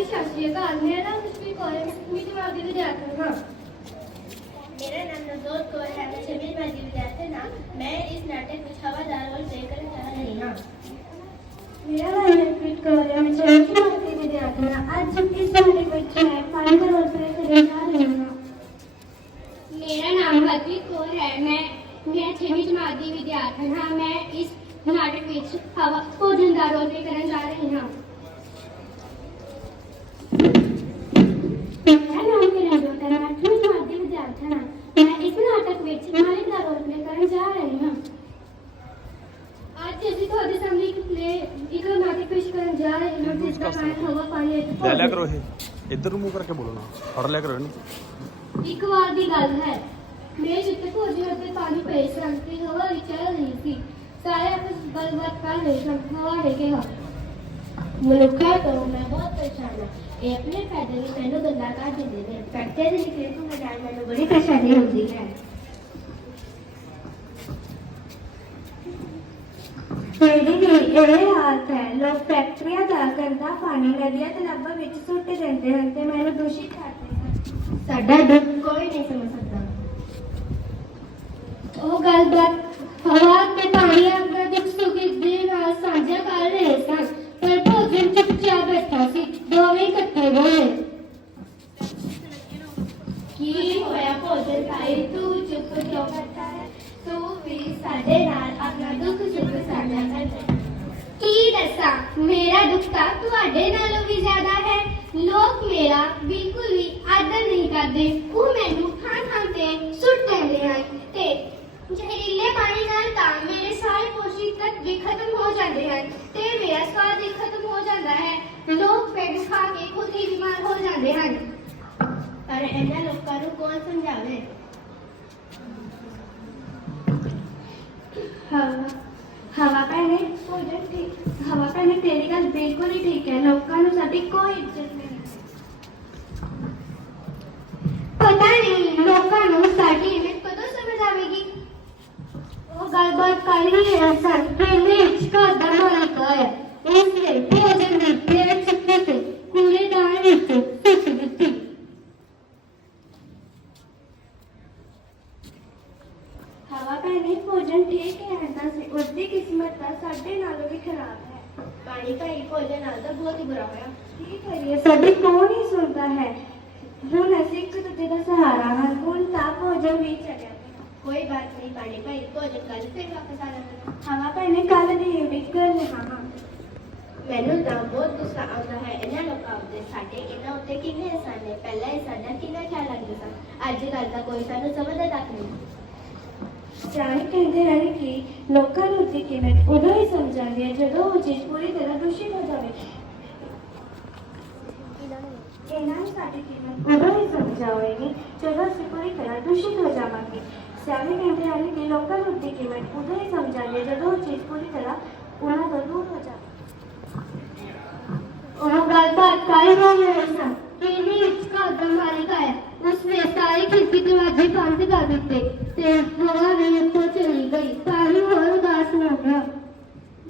ਜੀ ਸਤਿ ਸ਼੍ਰੀ ਅਕਾਲ ਮੇਰਾ ਨਾਮ ਖੁਸ਼ਪ੍ਰੀਤ ਕੌਰ ਹੈ ਮੈਂ ਸੱਤਵੀਂ ਜਮਾਤ ਦੀ ਵਿਦਿਆਰਥਣ ਹਾਂ। ਮੇਰਾ ਨਾਮ ਨਵਜੋਤ ਕੌਰ ਹੈ ਮੈਂ ਵਿਦਿਆਰਥਣ ਹਾਂ। ਮੈਂ ਇਸ ਨਾਟਕ ਵਿੱਚ ਹਵਾਦਾਰ ਰੋਲ ਪਲੇ ਕਰਨ ਜਾ ਰਹੀ ਹਾਂ। ਮੇਰਾ ਨਾਮ ਮਨਪ੍ਰੀਤ ਕੌਰ ਹੈ ਮੈਂ ਛੇਵੀਂ ਜਮਾਤ ਦੀ ਵਿਦਿਆਰਥਣ ਹਾਂ ਅੱਜ ਇਸ ਨਾਟਕ ਵਿੱਚ ਮੈਂ ਪਾਣੀ ਦਾ ਰੋਲ ਪਲੇ ਕਰਨ ਜਾ ਰਹੀ ਹਾਂ ਮੇਰਾ ਨਾਮ ਹਰਪ੍ਰੀਤ ਕੌਰ ਹੈ ਮੈਂ ਮੈਂ 6ਵੀਂ ਜਮਾਤ ਦੀ ਵਿਦਿਆਰਥਣ ਹਾਂ ਮੈਂ ਇਸ ਨਾਟਕ ਵਿੱਚ ਹਵਾ ਭੋਜਨ ਦਾ ਰੋਲ ਪਲੇ ਕਰਨ ਜਾ ਰਹੀ ਹਾਂ ਮੇਰਾ ਨਾਮ ਕਿਰਨ ਜੋਤ ਹੈ ਮੈਂ ਅੱਠਵੀਂ ਜਮਾਤ ਦੀ ਵਿਦਿਆਰਥਣ ਹਾਂ ਮੈਂ ਇਸ ਨਾਟਕ ਵਿੱਚ ਮਾਲਿਕ ਦਾ ਰੋਲ ਪਲੇ ਕਰਨ ਜਾ ਰਹੀ ਹਾਂ ਅੱਜ ਅਸੀਂ ਤੁਹਾਡੇ ਸਾਹਮਣੇ ਇੱਕ ਨਾਟਕ ਪੇਸ਼ ਕਰਨ ਜਾ ਰਹੇ ਹਾਂ ਜਿਸ ਦਾ ਨਾਮ ਹਵਾ ਪਾਣੀ ਅਤੇ ਲੈ ਲਿਆ। ਕਰੋ ਇਹ। ਇੱਧਰ ਨੂੰ ਮੂੰਹ ਕਰਕੇ ਬੋਲੋ ਨਾ। ਫੜ ਲਿਆ ਕਰੋ ਇਹਨੂੰ। ਇੱਕ ਵਾਰ ਦੀ ਗੱਲ ਹੈ ਮੇਰੇ ਜਿੱਤੇ ਭੋਜਨ ਅਤੇ ਪਾਣੀ ਪਏ ਸਨ ਤੇ ਹਵਾ ਵੀ ਚੱਲ ਰਹੀ ਸੀ ਸਾਰੇ ਆਪਸ ਵਿੱਚ ਗੱਲਬਾਤ ਕਰ ਰਹੇ ਸਨ ਹਵਾ ਨੇ ਕਿਹਾ ਮਨੁੱਖਾਂ ਤੋਂ ਮੈਂ ਬਹੁਤ ਪਰੇਸ਼ਾਨ ਹਾਂ। ਇਹ ਆਪਣੇ ਫਾਇਦੇ ਲਈ ਮੈਨੂੰ ਗੱਲਾਂ ਕਰ ਦਿੰਦੇ ਨੇ। ਫੈਕਟਰੀ ਦੇ ਨਿਕਲੇ ਤੋਂ ਮਜਾਨ ਮੈਨੂੰ ਬੜੀ ਪਰੇਸ਼ਾਨੀ ਹੁੰਦੀ ਹੈ। ਮੇਰੀ ਵੀ ਇਹ ਹਾਲਤ ਹੈ। ਲੋਕ ਫੈਕਟਰੀਆਂ ਦਾ ਗੰਦਾ ਪਾਣੀ ਨਦੀਆਂ ਤਲਾਬਾਂ ਵਿੱਚ ਸੁੱਟ ਦਿੰਦੇ ਹਨ ਤੇ ਮੈਨੂੰ ਦੂਸ਼ਿਤ ਕਰਦੇ ਹਨ। ਸਾਡਾ ਦੁੱਖ ਕੋਈ ਨਹੀਂ ਸਮਝ ਸਕਦਾ। ਉਹ ਗੱਲਬਾਤ ਹਵਾ ਤੇ ਪਾਣੀ ਆਪਣਾ ਦੁੱਖ ਸੁੱਖ ਦੇ ਨਾਲ ਸਾਂਝਾ ਕਰ ਰਹੇ ਸਨ ਪਰ ਭੋਜਨ ਚੁੱਪਚਾਪ ਬੈਠਾ ਸੀ ਦੋਵੇਂ ਇਕੱਠੇ ਹੋਏ। ਕੀ ਹੋਇਆ ਭੋਜਨ ਖਾਈ ਤੂੰ ਚੁੱਪ ਕਿਉਂ ਕਰਤਾ ਮੇਰਾ ਦੁੱਖ ਤਾਂ ਤੁਹਾਡੇ ਨਾਲੋਂ ਵੀ ਜ਼ਿਆਦਾ ਹੈ ਲੋਕ ਮੇਰਾ ਬਿਲਕੁਲ ਵੀ ਆਦਰ ਨਹੀਂ ਕਰਦੇ ਉਹ ਮੈਨੂੰ ਖਾਂ ਖਾਂ ਤੇ ਸੁੱਟ ਦਿੰਦੇ ਹਨ ਤੇ ਜ਼ਹਿਰੀਲੇ ਪਾਣੀ ਨਾਲ ਤਾਂ ਮੇਰੇ ਸਾਰੇ ਪੋਸ਼ਕ ਤੱਤ ਵੀ ਖਤਮ ਹੋ ਜਾਂਦੇ ਹਨ ਤੇ ਮੇਰਾ ਸਵਾਦ ਵੀ ਖਤਮ ਹੋ ਜਾਂਦਾ ਹੈ ਲੋਕ ਪੈਗ ਖਾ ਕੇ ਖੁਦ ਹੀ ਬਿਮਾਰ ਹੋ ਜਾਂਦੇ ਹਨ ਪਰ ਇਹਨਾਂ ਲੋਕਾਂ ਨੂੰ ਕੌਣ ਸਮਝਾਵੇ ਹਵਾ ਹਵਾ ਭੈਣੇ ਭੋਜਨ ਠੀਕ ਹਵਾ ਭੈਣੇ ਤੇਰੀ ਗੱਲ ਬਿਲਕੁਲ ਹੀ ਠੀਕ ਹੈ ਲੋਕਾਂ ਨੂੰ ਸਾਡੀ ਕੋਈ ਇੱਜ਼ਤ ਨਹੀਂ ਪਤਾ ਨਹੀਂ ਲੋਕਾਂ ਨੂੰ ਸਾਡੀ ਅਹਿਮੀਅਤ ਕਦੋਂ ਸਮਝ ਆਵੇਗੀ ਉਹ ਗੱਲਬਾਤ ਕਰ ਹੀ ਰਿਹਾ ਸਨ ਪਹਿਲੇ ਵਿੱਚ ਘਰ ਦਾ ਮਾਲਕ ਆਇਆ ਉਸ ਨੇ ਭੋਜਨ ਦੀ ਪਲੇਟ ਚੁੱਕੀ ਤੇ ਕੂੜੇਦਾਨ ਵਿੱਚ ਸੁੱਟ ਦਿੱਤੀ ਹਵਾ ਭੈਣੇ ਭੋਜਨ ਠੀਕ ਹੈ ਤਾਂ ਸੀ ਉਸ ਦੀ ਕਿਸਮਤ ਤਾਂ ਸਾਡੇ ਨਾਲੋਂ ਵੀ ਖਰਾਬ ਹੈ ਪਾਣੀ ਭਾਈ ਭੋਜਨ ਨਾਲ ਤਾਂ ਬਹੁਤ ਹੀ ਬੁਰਾ ਹੋਇਆ ਕੀ ਕਰੀਏ ਸਾਡੀ ਕੌਣ ਹੀ ਸੁਣਦਾ ਹੈ? ਹੁਣ ਅਸੀਂ ਇੱਕ ਦੂਜੇ ਦਾ ਸਹਾਰਾ ਹਾਂ ਹੁਣ ਤਾਂ ਭੋਜਨ ਵੀ ਚੱਲਿਆ। ਕੋਈ ਬਾਤ ਨਹੀਂ ਪਾਣੀ ਭਾਈ ਭੋਜਨ ਕੱਲ ਫਿਰ ਵਾਪਸ ਆ ਜਾਣਾ ਹਵਾ ਭੈਣੇ ਕੱਲ ਦੀ ਉਡੀਕ ਕਰ ਹਾਂ ਮੈਨੂੰ ਤਾਂ ਬਹੁਤ ਗੁੱਸਾ ਆਉਂਦਾ ਹੈ ਇਹਨਾਂ ਲੋਕਾਂ ਉੱਤੇ ਸਾਡੇ ਇਹਨਾਂ ਉੱਤੇ ਕਿੰਨੇ ਅਹਿਸਾਨ ਨੇ? ਪਹਿਲਾਂ ਇਹ ਸਾਡਾ ਕਿੰਨਾ ਖਿਆਲ ਰੱਖਦੇ ਸਨ? ਅੱਜ ਕੱਲ੍ਹ ਤਾਂ ਕੋਈ ਸਾਨੂੰ ਸਮਝਦਾ ਤੱਕ ਨਹੀਂ। ਸਿਆਣੇ ਕਹਿੰਦੇ ਹਨ ਕਿ ਲੋਕਾਂ ਨੂੰ ਉਸਦੀ ਕੀਮਤ ਉਦੋਂ ਹੀ ਸਮਝਾਂਗੇ ਜਦੋਂ ਉਹ ਚੀਜ਼ ਪੂਰੀ ਤਰ੍ਹਾਂ ਦੂਸ਼ਿਤ ਹੋ ਜਾਵੇ? ਇਹਨਾਂ ਨੂੰ ਸਾਡੀ ਕੀਮਤ ਉਦੋਂ ਹੀ ਸਮਝ ਆਵੇਗੀ ਜਦੋਂ ਅਸੀਂ ਪੂਰੀ ਤਰ੍ਹਾਂ ਦੂਸ਼ਿਤ ਹੋ ਜਾਵਾਂਗੇ ਸਿਆਣੇ ਕਹਿੰਦੇ ਹਨ ਕਿ ਲੋਕਾਂ ਨੂੰ ਉਸਦੀ ਕੀਮਤ ਉਦੋਂ ਹੀ ਸਮਝਾਂਗੇ ਜਦੋਂ ਉਹ ਚੀਜ਼ ਪੂਰੀ ਤਰ੍ਹਾਂ ਉਹਨਾਂ ਤੋਂ ਦੂਰ ਹੋ ਜਾਵੇ ਉਹ ਗੱਲਬਾਤ ਕਰ ਰਹੇ ਸਨ ਕਿ ਵਿੱਚ ਘਰ ਦਾ ਮਾਲਿਕ ਆਇਆ ਉਸਨੇ ਸਾਰੇ ਖਿੜਕੀ ਦਰਵਾਜ਼ੇ ਬੰਦ ਕਰ ਦਿੱਤੇ ਤੇ ਹਵਾ ਵੀ ਉੱਤੋਂ ਚਲੀ ਗਈ ਪਾਣੀ ਹੋਰ ਉਦਾਸ ਹੋ ਗਿਆ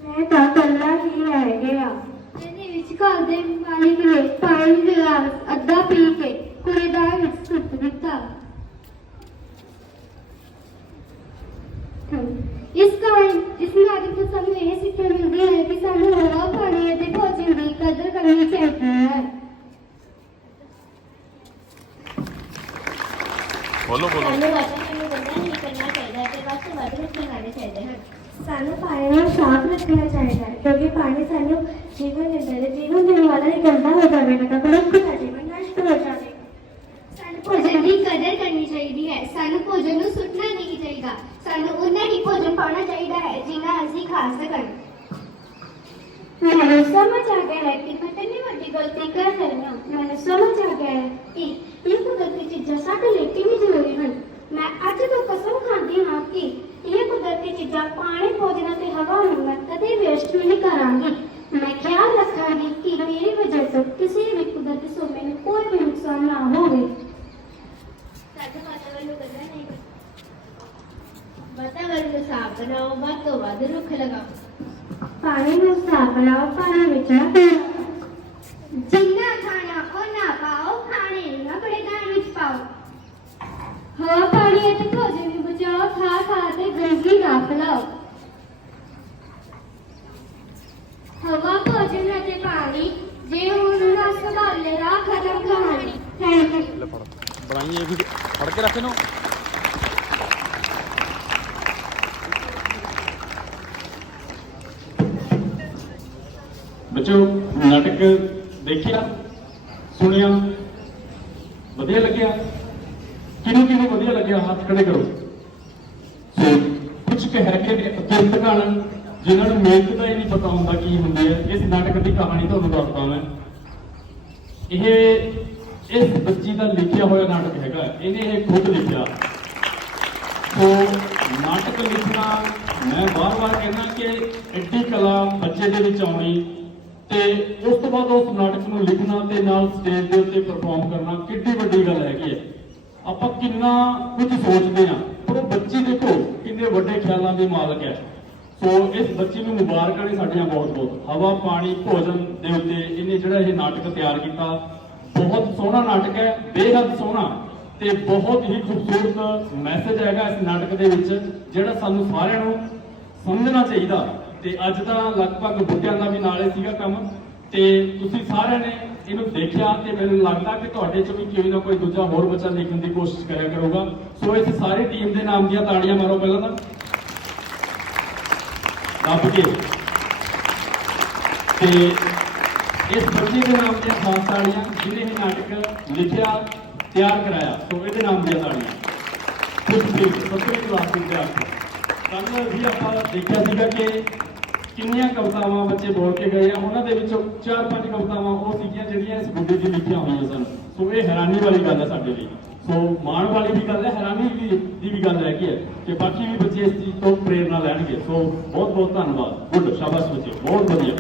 ਮੈਂ ਤਾਂ ਕੱਲਾ ਹੀ ਰਹਿ ਗਿਆ। ਘਰ ਦੇ ਮਾਲਿਕ ਨੇ ਪਾਣੀ ਦੇ ਗਲਾਸ ਅੱਧਾ ਪੀ ਕੇ ਕੂੜੇਦਾਨ ਵਿੱਚ ਸੁੱਟ ਦਿੱਤਾ। ਇਸ ਕਾਰਨ ਇਸ ਨਾਟਕ ਤੋਂ ਸਾਨੂੰ ਇਹ ਸਿੱਖਿਆ ਮਿਲਦੀ ਹੈ ਕਿ ਸਾਨੂੰ ਹਵਾ ਪਾਣੀ ਅਤੇ ਭੋਜਨ ਦੀ ਕਦਰ ਕਰਨੀ ਚਾਹੀਦੀ ਹੈ। ਬੋਲੋ ਬੋਲੋ। ਸਾਨੂੰ ਵਾਤਾਵਰਨ ਨੂੰ ਗੰਦਾ ਨਹੀਂ ਕਰਨਾ ਚਾਹੀਦਾ ਤੇ ਤੋਂ ਵੱਧ ਲਗਾਉਣੇ ਚਾਹੀਦੇ ਹਨ ਸਾਨੂੰ ਪਾਣੀ ਨੂੰ ਸਾਫ਼ ਰੱਖਣਾ ਚਾਹੀਦਾ ਹੈ ਕਿਉਂਕਿ ਪਾਣੀ ਸਾਨੂੰ ਜੀਵਨ ਦਿੰਦਾ ਹੈ ਜੀਵਨ ਦੇਣ ਵਾਲਾ ਹੀ ਗੰਦਾ ਹੋ ਜਾਵੇਗਾ ਤਾਂ ਮਨੁੱਖ ਦਾ ਜੀਵਨ ਨਸ਼ਟ ਹੋ ਜਾਵੇਗਾ ਸਾਨੂੰ ਭੋਜਨ ਦੀ ਕਦਰ ਕਰਨੀ ਚਾਹੀਦੀ ਹੈ ਸਾਨੂੰ ਭੋਜਨ ਨੂੰ ਸੁੱਟਣਾ ਨਹੀਂ ਚਾਹੀਦਾ ਸਾਨੂੰ ਉਨਾ ਹੀ ਭੋਜਨ ਪਾਉਣਾ ਚਾਹੀਦਾ ਹੈ ਜਿੰਨਾ ਅਸੀਂ ਖਾ ਸਕਣ। ਮੈਨੂੰ ਸਮਝ ਆ ਗਿਆ ਹੈ ਕਿ ਮੈਂ ਕਿੰਨੀ ਵੱਡੀ ਗਲਤੀ ਕਰ ਰਹੀ ਹਾਂ ਮੈਨੂੰ ਸਮਝ ਆ ਗਿਆ ਹੈ ਕਿ ਇਹ ਕੁਦਰਤੀ ਚੀਜ਼ਾਂ ਸਾਡੇ ਲਈ ਕਿੰਨੀ ਜ਼ਰੂਰੀ ਹਨ ਮੈਂ ਅੱਜ ਤੋਂ ਕਸਮ ਖਾਂਦੀ ਹਾਂ ਕਿ ਇਹ ਕੁਦਰਤੀ ਚੀਜ਼ਾਂ ਪਾਣੀ ਭੋਜਨ ਅਤੇ ਹਵਾ ਨੂੰ ਮੈਂ ਕਦੇ ਵੇਸਟ ਨਹੀਂ ਕਰਾਂਗੀ ਮੈਂ ਖਿਆਲ ਰੱਖਾਂਗੀ ਕਿ ਮੇਰੀ ਵਜ੍ਹਾ ਤੋਂ ਕਿਸੇ ਵੀ ਕੁਦਰਤੀ ਸੋਮੇ ਨੂੰ ਕੋਈ ਵੀ ਨੁਕਸਾਨ ਨਾ ਹੋਵੇ ਸਾਡੇ ਵਾਤਾਵਰਨ ਨੂੰ ਗੰਦਾ ਸਾਫ਼ ਬਣਾਓ, ਵੱਧ ਤੋਂ ਵੱਧ ਰੁੱਖ ਲਗਾਓ। ਪਾਣੀ ਨੂੰ ਸਾਫ਼ ਬਣਾਓ, ਪਾਣੀ ਵਿੱਚ ਨਾ ਪਾਓ। ਜਿੰਨਾ ਖਾਣਾ ਹਵਾ ਪਾਣੀ ਅਤੇ ਭੋਜਨ ਨੂੰ ਬਚਾਓ ਖਾ ਖਾ ਤੇ ਗੰਦਗੀ ਨਾ ਫੈਲਾਓ ਹਵਾ ਭੋਜਨ ਅਤੇ ਪਾਣੀ ਜੇ ਹੁਣ ਨਾ ਸੰਭਾਲੇ ਰਾਹ ਖਤਮ ਕਹਾਣੀ ਥੈਂਕ ਯੂ ਲੈ ਫੜ ਇਹ ਵੀ ਫੜ ਕੇ ਰੱਖ ਇਹਨੂੰ। ਬੱਚੋ ਨਾਟਕ ਦੇਖਿਆ, ਸੁਣਿਆ, ਵਧੀਆ ਲੱਗਿਆ? ਕਿਹਨੂੰ ਕਿਹਨੂੰ ਵਧੀਆ ਲੱਗਿਆ? ਹੱਥ ਖੜੇ ਕਰੋ। ਸੋ ਕੁਝ ਕੁ ਹੈਗੇ ਨੇ ਅਕਿਰਤ ਜਿਨ੍ਹਾਂ ਨੂੰ ਮਿਹਨਤ ਦਾ ਹੀ ਨਹੀਂ ਪਤਾ ਹੁੰਦਾ ਕੀ ਹੁੰਦੇ ਆ। ਇਸ ਨਾਟਕ ਦੀ ਕਹਾਣੀ ਤੁਹਾਨੂੰ ਦੱਸਦਾ ਮੈਂ। ਇਹ ਇਸ ਬੱਚੀ ਦਾ ਲਿਖਿਆ ਹੋਇਆ ਨਾਟਕ ਹੈਗਾ, ਇਹਨੇ ਇਹ ਖੁਦ ਲਿਖਿਆ। ਸੋ ਨਾਟਕ ਲਿਖਣਾ, ਮੈਂ ਵਾਰ-ਵਾਰ ਕਹਿੰਦਾ ਕਿ ਐਡੀ ਕਲਾ ਬੱਚੇ ਦੇ ਵਿੱਚ ਆਉਣੀ ਤੇ ਉਸ ਤੋਂ ਬਾਅਦ ਉਸ ਨਾਟਕ ਨੂੰ ਲਿਖਣਾ ਤੇ ਨਾਲ ਸਟੇਜ ਦੇ ਉੱਤੇ ਪਰਫਾਰਮ ਕਰਨਾ ਕਿੱਡੀ ਵੱਡੀ ਗੱਲ ਹੈਗੀ ਹੈ। ਆਪਾਂ ਕਿੰਨਾ ਕੁਝ ਸੋਚਦੇ ਆ ਪਰ ਉਹ ਬੱਚੀ ਦੇਖੋ ਕਿੰਨੇ ਵੱਡੇ ਖਿਆਲਾਂ ਦੀ ਮਾਲਕ ਹੈ। ਸੋ ਇਸ ਬੱਚੀ ਨੂੰ ਮੁਬਾਰਕਾਂ ਨੇ ਸਾਡੀਆਂ ਬਹੁਤ ਬਹੁਤ ਹਵਾ, ਪਾਣੀ, ਭੋਜਨ ਦੇ ਉੱਤੇ ਇਹਨੇ ਜਿਹੜਾ ਇਹ ਨਾਟਕ ਤਿਆਰ ਕੀਤਾ ਬਹੁਤ ਸੋਹਣਾ ਨਾਟਕ ਹੈ, ਬੇਹੱਦ ਸੋਹਣਾ ਤੇ ਬਹੁਤ ਹੀ ਖੂਬਸੂਰਤ ਮੈਸੇਜ ਹੈਗਾ ਇਸ ਨਾਟਕ ਦੇ ਵਿੱਚ, ਜਿਹੜਾ ਸਾਨੂੰ ਸਾਰਿਆਂ ਨੂੰ ਸਮਝਣਾ ਚਾਹੀਦਾ। ਤੇ ਅੱਜ ਤਾਂ ਲਗਭਗ ਬੁੱਢਿਆਂ ਦਾ ਵੀ ਨਾਲੇ ਸੀਗਾ ਕੰਮ। ਤੇ ਤੁਸੀਂ ਸਾਰਿਆਂ ਨੇ ਇਹਨੂੰ ਦੇਖਿਆ ਤੇ ਮੈਨੂੰ ਲੱਗਦਾ ਕਿ ਤੁਹਾਡੇ ਚੋਂ ਵੀ ਕੋਈ ਨਾ ਕੋਈ ਦੂਜਾ ਹੋਰ ਬੱਚਾ ਲਿਖਣ ਦੀ ਕੋਸ਼ਿਸ਼ ਕਰਿਆ ਕਰੂਗਾ। ਸੋ ਇਸ ਸਾਰੀ ਟੀਮ ਦੇ ਨਾਮ ਦੀਆਂ ਤਾੜੀਆਂ ਮਾਰੋ ਪਹਿਲਾਂ ਤਾਂ। ਦੱਬ ਕੇ। ਤੇ ਇਸ ਬੱਚੇ ਦੇ ਨਾਮ ਦੀਆਂ ਖਾਸ ਤਾੜੀਆਂ ਜਿਹਨੇ ਇਹ ਨਾਟਕ ਲਿਖਿਆ, ਤਿਆਰ ਕਰਾਇਆ, ਸੋ ਇਹਦੇ ਨਾਮ ਦੀਆਂ ਤਾੜੀਆਂ। ਖੁਸ਼ਪ੍ਰੀਤ ਸਤਰੀ ਕਲਾਸ ਦੇ ਵਿਦਿਆਰਥੀ ਕੱਲ ਵੀ ਆਪਾਂ ਦੇਖਿਆ ਸੀਗਾ ਕਿ ਕਿੰਨੀਆਂ ਕਵਿਤਾਵਾਂ ਬੱਚੇ ਬੋਲ ਕੇ ਗਏ ਆ। ਉਹਨਾਂ ਦੇ ਵਿੱਚੋਂ ਚਾਰ ਪੰਜ ਕਵਿਤਾਵਾਂ ਉਹ ਸੀਗੀਆਂ ਜਿਹੜੀਆਂ ਇਸ ਗੁੱਡੇ 'ਚ ਲਿਖੀਆਂ ਹੋਈਆਂ ਸਨ। ਸੋ ਇਹ ਹੈਰਾਨੀ ਵਾਲੀ ਗੱਲ ਹੈ ਸਾਡੇ ਲਈ। ਸੋ ਮਾਣ ਵਾਲੀ ਵੀ ਗੱਲ ਹੈ, ਹੈਰਾਨੀ ਵੀ ਦੀ ਵੀ ਗੱਲ ਹੈਗੀ ਹੈ ਕਿ ਬਾਕੀ ਵੀ ਬੱਚੇ ਇਸ ਚੀਜ਼ ਤੋਂ ਪ੍ਰੇਰਨਾ ਲੈਣਗੇ। ਸੋ ਬਹੁਤ ਬਹੁਤ ਧੰਨਵਾਦ। ਗੁੱਡ ਸ਼ਾਬਾਸ਼ ਬੱਚਿਓ ਬਹੁਤ ਵਧੀਆ।